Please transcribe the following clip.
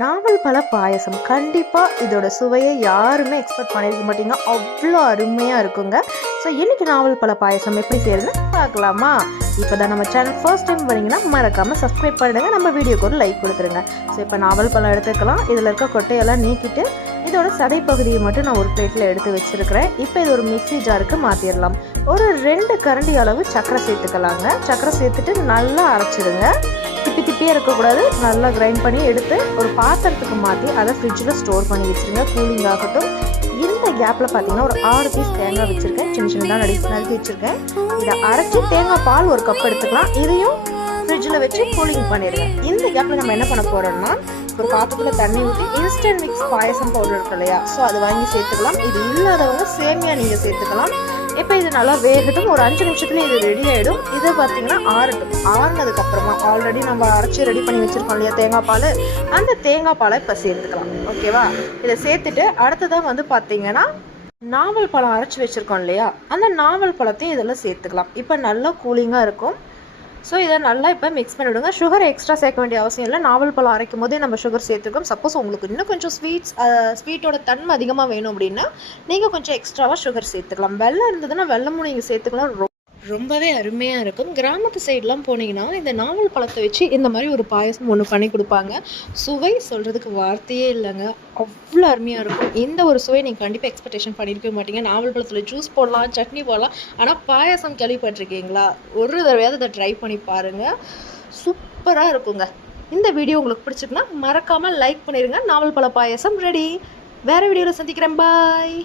நாவல் பழ பாயசம் கண்டிப்பாக இதோட சுவையை யாருமே எக்ஸ்பெக்ட் பண்ணியிருக்க மாட்டீங்க. அவ்வளோ அருமையாக இருக்குங்க. ஸோ இன்றைக்கி நாவல் பழ பாயசம் எப்படி செய்யறதுன்னு பார்க்கலாமா? இப்போ தான் நம்ம சேனல் ஃபர்ஸ்ட் டைம் வரீங்கன்னா மறக்காமல் சப்ஸ்கிரைப் பண்ணிடுங்க, நம்ம வீடியோக்கு ஒரு லைக் கொடுத்துருங்க. ஸோ இப்போ நாவல் பழம் எடுத்துக்கலாம். இதில் இருக்க கொட்டையெல்லாம் நீக்கிட்டு இதோட சதை பகுதியை மட்டும் நான் ஒரு பிளேட்டில் எடுத்து வச்சுருக்கிறேன். இப்போ இது ஒரு மிக்ஸி ஜாருக்கு மாற்றிடலாம். ஒரு 2 கரண்டி அளவு சர்க்கரை சேர்த்துக்கலாங்க. சர்க்கரை சேர்த்துட்டு நல்லா அரைச்சிடுங்க. திப்பியாக இருக்கக்கூடாது. நல்லா கிரைண்ட் பண்ணி எடுத்து ஒரு பாத்திரத்துக்கு மாற்றி அதை ஃப்ரிட்ஜில் ஸ்டோர் பண்ணி வச்சுருங்க, கூலிங் ஆகட்டும். இந்த கேப்பில் பார்த்தீங்கன்னா ஒரு 6 பீஸ் தேங்காய் வச்சுருக்கேன், சின்ன சின்னதாக நறுக்கி வச்சுருக்கேன். இதை அரைச்சி தேங்காய் பால் ஒரு கப் எடுத்துக்கலாம். இதையும் ஃப்ரிட்ஜில் வச்சு கூலிங் பண்ணிடுவேன். இந்த கேப்பில் நம்ம என்ன பண்ண போகிறோம்னா, ஒரு பாத்திரத்தில் தண்ணி ஊற்றி இன்ஸ்டன்ட் மிக்ஸ் பாயசம் பவுடர் இருக்கு இல்லையா, ஸோ அது வாங்கி சேர்த்துக்கலாம். இது இல்லாதவங்க சேமியா நீங்கள் சேர்த்துக்கலாம். இப்போ இது நல்லா வேகட்டும். ஒரு 5 நிமிஷத்துல இது ரெடி ஆகிடும். இதை பார்த்தீங்கன்னா ஆறட்டும். ஆறுனதுக்கப்புறமா ஆல்ரெடி நம்ம அரைச்சி ரெடி பண்ணி வச்சுருக்கோம் இல்லையா தேங்காய் பால், அந்த தேங்காய் பாலை இப்போ சேர்த்துக்கலாம். ஓகேவா? இதை சேர்த்துட்டு அடுத்ததான் வந்து பார்த்தீங்கன்னா நாவல் பழம் அரைச்சி வச்சுருக்கோம் இல்லையா, அந்த நாவல் பழத்தையும் இதில் சேர்த்துக்கலாம். இப்போ நல்லா கூலிங்காக இருக்கும். ஸோ இதை நல்லா இப்போ மிக்ஸ் பண்ணி விடுங்க. சுகர் எக்ஸ்ட்ரா சேர்க்க வேண்டிய அவசியம் இல்லை. நாவல் பழம் அரைக்கும் போதே நம்ம சுகர் சேர்த்துருக்கோம். சப்போஸ் உங்களுக்கு இன்னும் கொஞ்சம் ஸ்வீட்டோட தன்மை அதிகமாக வேணும் அப்படின்னா நீங்கள் கொஞ்சம் எக்ஸ்ட்ராவாக சுகர் சேர்த்துக்கலாம். வெல்லம் இருந்ததுன்னா வெல்லமும் நீங்கள் சேர்த்துக்கலாம். ரொம்பவே அருமையாக இருக்கும். கிராமத்து சைட்லாம் போனீங்கன்னா இந்த நாவல் பழத்தை வச்சு இந்த மாதிரி ஒரு பாயசம் ஒன்று பண்ணி கொடுப்பாங்க. சுவை சொல்கிறதுக்கு வார்த்தையே இல்லைங்க, அவ்வளோ அருமையாக இருக்கும். இந்த ஒரு சுவை நீங்கள் கண்டிப்பாக எக்ஸ்பெக்டேஷன் பண்ணியிருக்க மாட்டீங்க. நாவல் பழத்தில் ஜூஸ் போடலாம், சட்னி போடலாம், ஆனால் பாயசம் கேள்விப்பட்டிருக்கீங்களா? ஒரு தடவையாவது அதை ட்ரை பண்ணி பாருங்கள், சூப்பராக இருக்குங்க. இந்த வீடியோ உங்களுக்கு பிடிச்சிருக்குன்னா மறக்காமல் லைக் பண்ணிடுங்க. நாவல் பழ பாயசம் ரெடி. வேறு வீடியோவில் சந்திக்கிறேன். பாய்.